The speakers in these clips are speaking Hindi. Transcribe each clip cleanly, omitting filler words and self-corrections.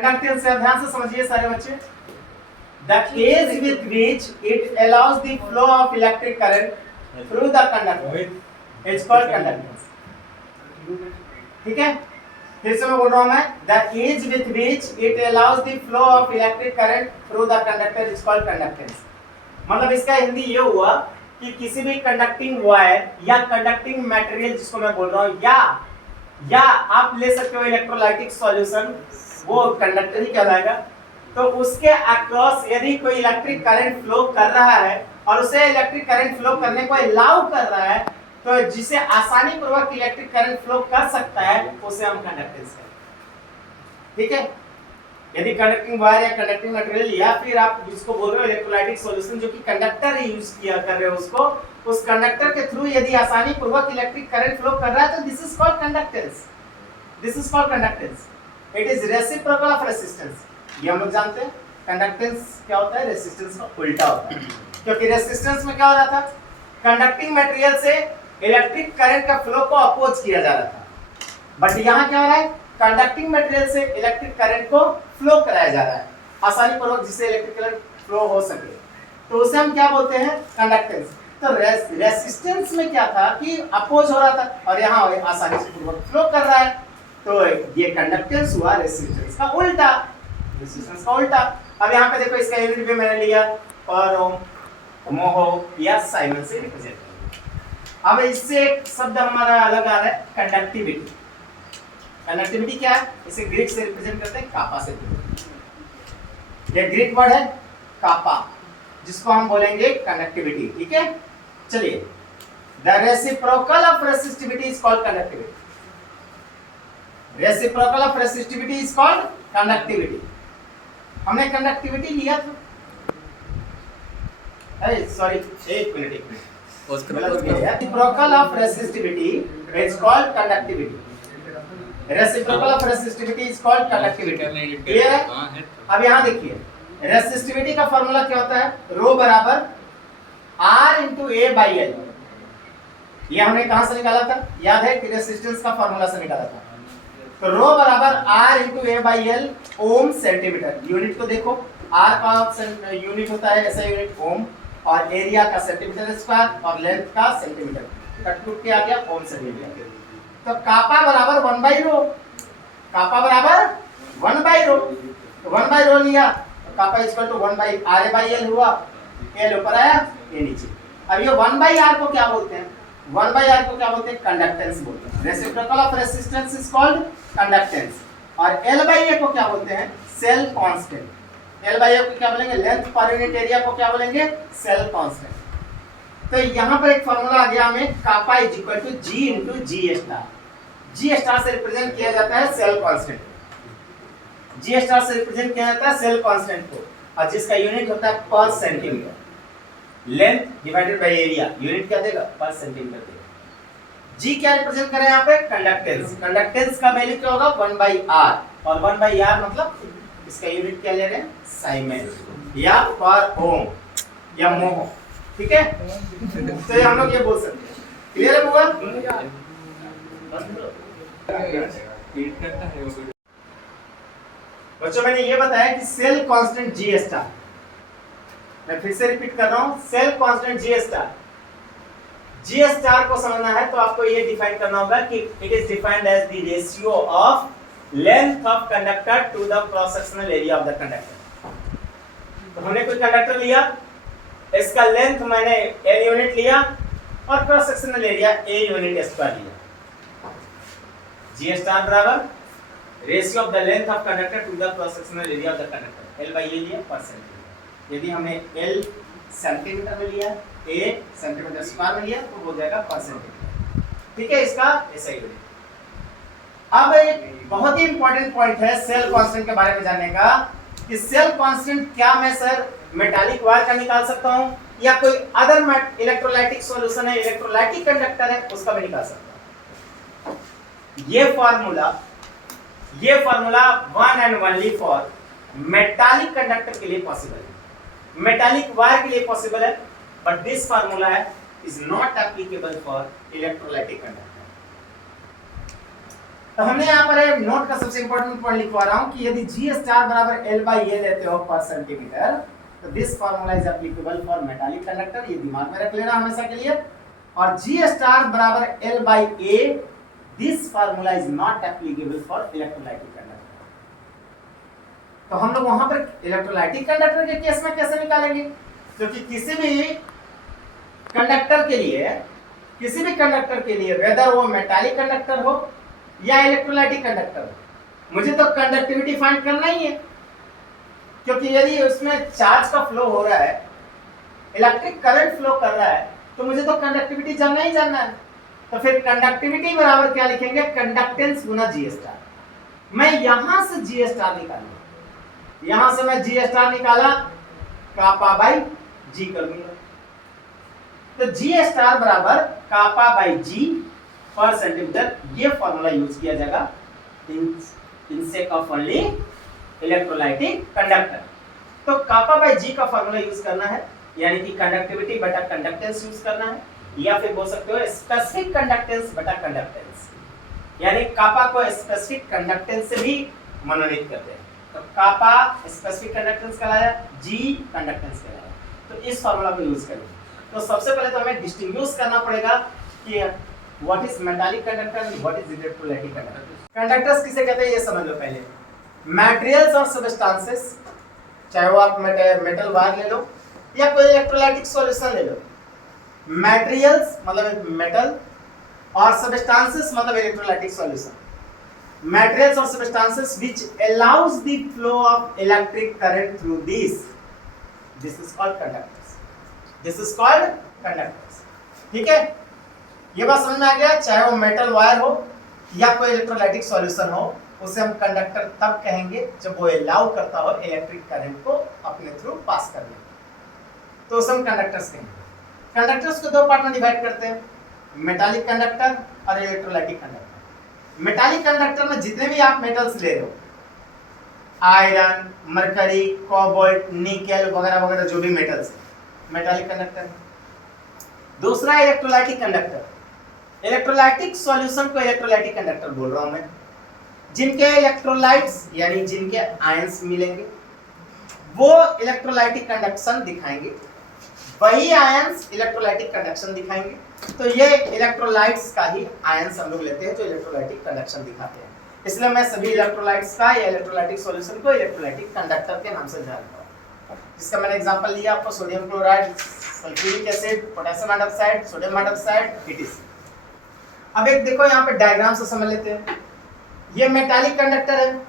कंडक्टेंस है, ध्यान से समझिए सारे बच्चे। The case with which it allows the flow of electric current through the conductor is called conductance. ठीक है, फिर से मैं बोल रहा हूं मैं, the case with which it allows the flow of electric current through the conductor is called conductance. मतलब इसका हिंदी ये हुआ कि किसी भी कंडक्टिंग वायर या कंडक्टिंग मटेरियल जिसको मैं बोल रहा हूं, या आप ले सकते हो इलेक्ट्रोलाइटिक सॉल्यूशन, वो कंडक्टर ही कहलाएगा। तो उसके अक्रॉस यदि कोई इलेक्ट्रिक करंट फ्लो कर रहा है और उसे इलेक्ट्रिक करंट फ्लो करने को अलाउ कर रहा है, तो जिसे आसानी पूर्वक इलेक्ट्रिक करंट फ्लो कर सकता है उसे हम कंडक्टेंस कहते हैं। ठीक है, यदि कंडक्टिंग वायर या कंडक्टिंग मटेरियल या फिर आप जिसको बोल रहे हो इलेक्ट्रोलाइटिक सॉल्यूशन जो कि कंडक्टर यूज किया कर रहे हो उसको, उस कंडक्टर के थ्रू यदि आसानी पूर्वक इलेक्ट्रिक करंट फ्लो कर रहा है तो this is called conductance. This is called conductance. It is reciprocal of resistance. ये हम लोग जानते हैं कंडक्टेंस क्या होता है, रेजिस्टेंस का उल्टा होता है। क्योंकि रेजिस्टेंस में क्या हो रहा था, कंडक्टिंग मटेरियल से इलेक्ट्रिक करंट का फ्लो को अपोज किया जा रहा था, बट यहाँ क्या हो रहा है, कंडक्टिंग मटेरियल से इलेक्ट्रिक करंट को फ्लो कराया जा रहा है आसानी पूर्वक, जिससे इलेक्ट्रिक करंट फ्लो हो सके, तो उसे हम क्या बोलते हैं, कंडक्टेंस। तो रेजिस्टेंस में क्या था कि अपोज हो रहा था और यहाँ आसानी से पूर्वक फ्लो कर रहा है, तो ये कंडक्टेंस हुआ रेजिस्टेंस का उल्टा। रेजिस्टेंस का उल्टा। अब यहाँ पे देखो इसका यूनिट भी मैंने लिया और मोहो या साइमन से रिप्रेजेंट किया। अब इससे एक शब्द हमारा अलग आ रहा है, कंडक्टिविटी। कंडक्टिविटी क्या है, इसे ग्रीक से रिप्रेजेंट करते हैं, कापा से। ये ग्रीक वर्ड है कापा, जिसको हम बोलेंगे कंडक्टिविटी। ठीक है, चलिए, the reciprocal of resistivity is called conductivity. Reciprocal of resistivity is called conductivity. हमने कंडक्टिविटी लिया था, सॉरी एक minute reciprocal of resistivity is called conductivity. Reciprocal of resistivity is called conductivity. Clear है? अब यहाँ देखिए, रेसिस्टिविटी का फॉर्मूला क्या होता है, रो बराबर R into a by L. ये हमने कहां से निकाला था, याद है कि रेसिस्टेंस का फॉर्मूला से निकाला था। तो रो बराबर R into a by L ohm centimetre. Unit को देखो, R का यूनिट होता है ऐसा यूनिट ओम, और एरिया का सेंटीमीटर स्क्वायर और लेंथ का सेंटीमीटर, कट टूट के आ गया ओम सेंटीमीटर। तो कापा बराबर 1 बाई रो, कापा बराबर 1 बाई रो, तो 1 बाई रो लिया तो kappa equal to 1 by R by L हुआ, एल ऊपर आया ये नीचे। अब ये 1 बाई R को क्या बोलते हैं, 1 बाई R को क्या बोलते हैं, कंडक्टेंस बोलते हैं। Reciprocal of resistance is called conductance. और L बाई A को क्या बोलते हैं, cell constant. L by A को क्या बोलेंगे, लेंथ पर यूनिट एरिया को क्या बोलेंगे, सेल कांस्टेंट। तो यहाँ पर एक फॉर्मूला आ गया हमें, kappa is equal to G into G star. G star से रिप्रेजेंट किया जाता है सेल कांस्टेंट, जी स्टार से रिप्रेजेंट किया जाता है सेल कांस्टेंट को, और जिसका यूनिट होता है पर centimetre. Length divided by area, unit क्या देगा, पर सेंटीमीटर देगा। जी क्या रिप्रेजेंट करें यहाँ पे, कंडक्टेंस। कंडक्टेंस का वैल्यू क्या होगा, 1 बाई R, और 1 बाई R मतलब इसका यूनिट क्या ले रहे हैं, साइमेन या पर ओम या मोह। ठीक है, तो हम लोग ये बोल सकते हैं। क्लियर है होगा? बच्चों मैंने ये बताया कि सेल कांस्टेंट जी स्टार, मैं फिर से रिपीट कर रहा हूं, cell constant G star. G star को समझना है तो आपको ये डिफाइन करना होगा कि it is defined as the ratio of length of conductor to the cross sectional area of the conductor. तो हमने कोई कंडक्टर लिया, इसका लेंथ मैंने L यूनिट लिया और cross sectional area A unit square लिया। जी स्टार बराबर ratio of the length of conductor to the cross sectional area of the conductor, L by A लिया पर सेंटीमीटर। यदि हमने L सेंटीमीटर में लिया, A सेंटीमीटर स्क्वायर में लिया, तो हो जाएगा पर सेंटीमीटर। ठीक है, इसका ऐसा यूनिट। अब एक बहुत ही इंपॉर्टेंट पॉइंट है सेल कांस्टेंट के बारे में जानने का, कि सेल कांस्टेंट क्या मैं सर मेटालिक वायर का निकाल सकता हूं या कोई अदर इलेक्ट्रोलाइटिक सॉल्यूशन है, इलेक्ट्रोलाइटिक कंडक्टर है, उसका भी निकाल सकता हूं। ये formula one and only for metallic conductor के लिए पॉसिबल है, मेटालिक वायर के लिए पॉसिबल है, but this formula is not applicable for electrolytic conductor. तो हमने यहाँ पर एक नोट का सबसे इंपॉर्टेंट पॉइंट लिखवा रहा हूँ कि यदि G स्टार बराबर L बाई A लेते हो पर सेंटीमीटर, तो this formula is applicable for metallic conductor, ये दिमाग में रख लेना हमेशा के लिए। और G स्टार बराबर L by A, this formula is not applicable for electrolytic conductor. तो हम लोग वहां पर इलेक्ट्रोलाइटिक कंडक्टर के केस में कैसे निकालेंगे? क्योंकि किसी भी कंडक्टर के लिए वेदर वो मेटालिक कंडक्टर हो या इलेक्ट्रोलाइटिक कंडक्टर हो, मुझे तो कंडक्टिविटी फाइंड करना ही है। क्योंकि यदि उसमें चार्ज का फ्लो हो रहा है, इलेक्ट्रिक करंट फ्लो कर रहा है, तो मुझे तो कंडक्टिविटी जानना ही जानना है। तो फिर कंडक्टिविटी बराबर क्या लिखेंगे? कंडक्टेंस गुना G स्टार। मैं यहां से G स्टार निकालूंगा, यहां से मैं G स्टार निकाला, कापा बाई G कर दूंगा। तो G स्टार बराबर कापा बाई G पर सेंटीमीटर, ये फॉर्मूला यूज किया जाएगा इन सेक ऑफ ओनली इलेक्ट्रोलाइटिक कंडक्टर। तो कापा बाई G का फॉर्मूला यूज करना है, यानी कि कंडक्टिविटी बटा कंडक्टेंस यूज करना है, या फिर बोल सकते हो स्पेसिफिक कंडक्टेंस बटा कंडक्टेंस, यानी कापा को स्पेसिफिक कंडक्टेंस से भी मनोनीत करते हैं। तो कापा स्पेसिफिक कंडक्टेंस कहलाया, G कंडक्टेंस कहलाया। तो इस फॉर्मूला को यूज करेंगे। तो सबसे पहले तो हमें डिस्टिंग्विश करना पड़ेगा कि what is metallic conductor and what is electrolytic conductor. Conductors किसे कहते हैं ये समझ लो पहले। मटेरियल्स और सब्सटेंसेस, चाहे वो आप मेटल वायर ले लो या कोई इलेक्ट्रोलाइटिक सॉल्यूशन ले लो। मटेरियल्स मतलब मेटल और सब्सटेंसेस मतलब इलेक्ट्रोलाइटिक सॉल्यूशन। मटेरियल्स और substances which allows the flow of electric current through these, this is called conductors, this is called conductors। ठीक है, ये बात समझ में आ गया। चाहे वो मेटल वायर हो या कोई इलेक्ट्रोलाइटिक सॉल्यूशन हो, उसे हम कंडक्टर तब कहेंगे जब वो अलाउ करता हो इलेक्ट्रिक करंट को अपने थ्रू पास करने, तो उसे हम कंडक्टर्स कहेंगे। कंडक्टर्स को दो पार्ट में डिवाइड करते हैं, मेटालिक कंडक्टर और इलेक्ट्रोलाइटिक कंडक्टर। मेटालिक कंडक्टर में जितने भी आप मेटल्स ले रहे हो, आयरन, मरकरी, कोबाल्ट, निकेल वगैरह वगैरह जो भी मेटल्स है, मेटालिक कंडक्टर। दूसरा इलेक्ट्रोलाइटिक कंडक्टर। इलेक्ट्रोलाइटिक सॉल्यूशन को इलेक्ट्रोलाइटिक कंडक्टर बोल रहा हूं मैं, जिनके इलेक्ट्रोलाइट्स यानी जिनके आयंस मिलेंगे वो इलेक्ट्रोलाइटिक कंडक्शन दिखाएंगे, वही आयंस इलेक्ट्रोलाइटिक कंडक्शन दिखाएंगे। तो ये इलेक्ट्रोलाइट्स का ही आयंस हम लोग लेते हैं जो इलेक्ट्रोलाइटिक कंडक्शन दिखाते हैं। इसलिए मैं सभी इलेक्ट्रोलाइट्स का या इलेक्ट्रोलाइटिक सॉल्यूशन को इलेक्ट्रोलाइटिक कंडक्टर के नाम से जानता हूं। जिसका मैंने एग्जांपल लिया आपको, sodium chloride, sulphuric acid, potassium hydroxide, sodium hydroxide, etc। अब एक देखो यहाँ पे डायग्राम से समझ लेते हैं। ये मेटालिक कंडक्टर है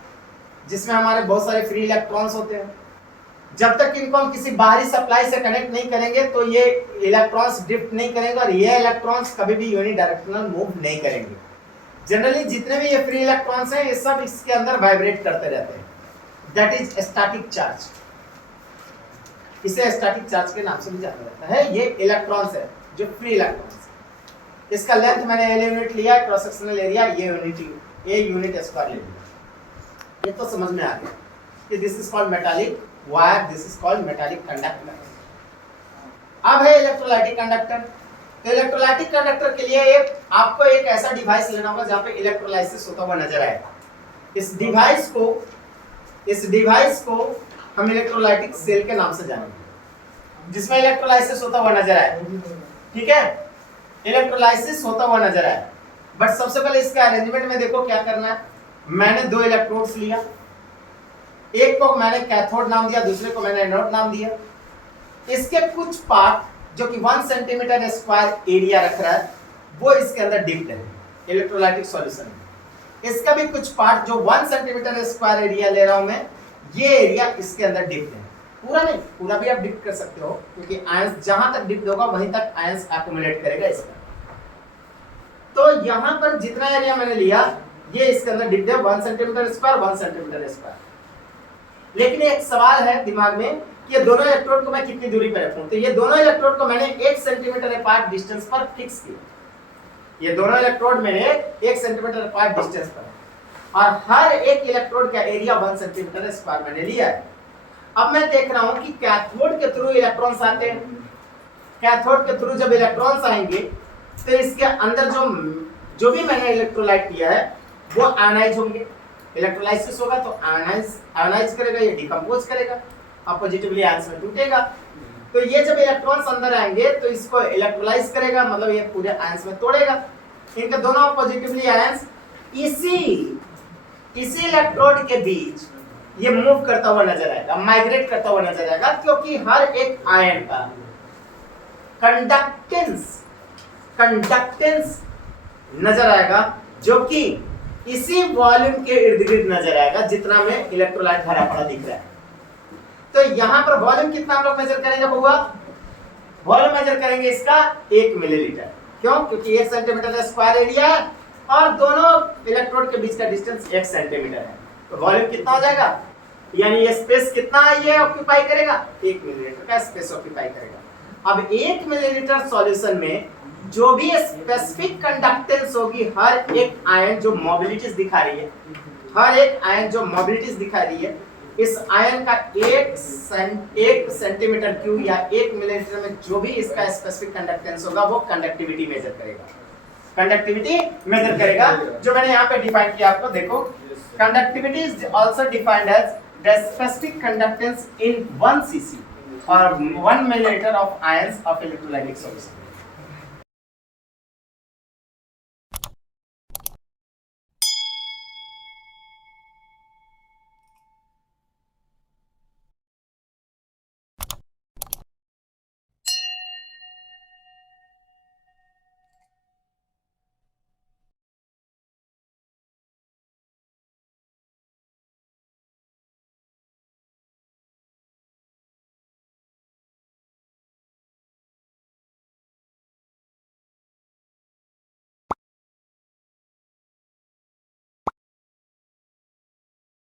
जिसमें हमारे बहुत सारे फ्री इलेक्ट्रॉन्स होते हैं। जब तक इनको हम किसी बाहरी सप्लाई से कनेक्ट नहीं करेंगे तो ये इलेक्ट्रॉन्स ड्रिफ्ट नहीं करेंगे और ये इलेक्ट्रॉन्स कभी भी यूनिडायरेक्शनल मूव नहीं करेंगे। जनरली जितने भी ये फ्री इलेक्ट्रॉन्स हैं ये सब इसके अंदर वाइब्रेट करते रहते हैं, दैट इज स्टैटिक चार्ज। इसे स्टैटिक चार्ज के नाम से भी जाना जाता है। ये इलेक्ट्रॉन्स है जो फ्री इलेक्ट्रॉन्स। इसका लेंथ मैंने L यूनिट लिया, क्रॉस सेक्शनल एरिया ये यूनिट स्क्वायर ले लिया। ये तो समझ में आ गया कि this is called metallic wire, this is called metallic conductor. अब है इलेक्ट्रोलाइटिक कंडक्टर। तो इलेक्ट्रोलाइटिक कंडक्टर के लिए आपको एक ऐसा डिवाइस लेना होगा जहां पे इलेक्ट्रोलाइसिस होता हुआ नजर आएगा। इस डिवाइस को हम इलेक्ट्रोलाइटिक सेल के नाम से जानेंगे, जिसमें इलेक्ट्रोलाइसिस होता हुआ नजर आए। ठीक है, इलेक्ट्रोलाइसिस होता हुआ नजर आए। बट सबसे पहले इसका अरेंजमेंट में देखो क्या करना है। मैंने दो इलेक्ट्रोड्स लिया, एक को मैंने कैथोड नाम दिया, दूसरे को मैंने एनोड नाम दिया। इसके कुछ पार्ट जो कि 1 सेंटीमीटर स्क्वायर एरिया रख रहा है वो इसके अंदर डिप्ड है इलेक्ट्रोलाइटिक सॉल्यूशन में। इसका भी कुछ पार्ट जो 1 सेंटीमीटर स्क्वायर एरिया ले रहा हूं मैं, ये एरिया इसके अंदर डिप्ड है। पूरा नहीं, पूरा भी आप डिप्ट कर सकते हो क्योंकि आयंस जहां तक डिप्ट होगा वहीं तक आयंस एक्युमुलेट करेगा इसका। तो यहां पर जितना एरिया मैंने लिया ये इसके अंदर डिप्ट है 1 सेंटीमीटर स्क्वायर 1 सेंटीमीटर स्क्वायर। लेकिन एक सवाल है दिमाग में कि ये दोनों इलेक्ट्रोड को मैं कितनी दूरी पर रखूं। तो ये दोनों इलेक्ट्रोड को मैंने 1 सेंटीमीटर अपार्ट डिस्टेंस पर फिक्स किया। ये दोनों इलेक्ट्रोड मैंने 1 सेंटीमीटर अपार्ट डिस्टेंस पर और हर एक इलेक्ट्रोड का एरिया 1 सेंटीमीटर स्क्वायर मैंने लिया है। अब मैं देख रहा हूं कि कैथोड के थ्रू इलेक्ट्रॉन्स आते हैं। कैथोड के थ्रू जब इलेक्ट्रॉन्स आएंगे तो इसके अंदर जो भी मैंने इलेक्ट्रोलाइट लिया है वो आयनाइज होंगे, इलेक्ट्रोलाइसिस होगा तो आयनाइज करेगा, ये डिकम्पोज करेगा और पॉजिटिवली आयंस में टूटेगा। तो ये जब इलेक्ट्रॉन्स अंदर आएंगे तो इसको इलेक्ट्रोलाइज करेगा, मतलब ये पूरे आयंस में तोड़ेगा। इनके दोनों पॉजिटिवली आयंस इसी इलेक्ट्रोड के बीच ये मूव करता हुआ नजर आएगा, माइग्रेट करता हुआ नजर आएगा, क्योंकि हर एक आयन का कंडक्टेंस नजर आएगा, जो कि इसी वॉल्यूम के इर्द गिर्द नजर आएगा जितना में इलेक्ट्रोलाइट भरा पड़ा दिख रहा है। तो यहाँ पर वॉल्यूम कितना हम लोग मेजर करेंगे बउआ? वॉल्यूम मेजर करेंगे इसका 1 मिलीलीटर। क्यों? क्योंकि 1 सेंटीमीटर स्क्वायर एरिया है और दोनों इलेक्ट्रोड के बीच का डिस्टेंस 1 सेंटीमीटर है। तो वॉल्यूम कितना हो जाएगा, यानी ये स्पेस कितना ये ऑक्यूपाई करेगा? 1 मिलीलीटर का स्पेस ऑक्यूपाई करेगा। अब 1 मिलीलीटर सॉल्यूशन में जो भी स्पेसिफिक कंडक्टेंस होगी, हर एक आयन जो मोबिलिटीज दिखा रही है, हर एक आयन जो मोबिलिटीज दिखा रही है, इस आयन का 1 सेंटीमीटर क्यूब या 1 मिलीलीटर में जो भी इसका स्पेसिफिक कंडक्टेंस होगा वो कंडक्टिविटी मेजर करेगा। कंडक्टिविटी मेजर करेगा, जो मैंने यहाँ पे डिफाइन किया आपको देखो। Conductivity is also defined as the specific conductance in 1 cc or 1 milliliter of ions of electrolytic solution।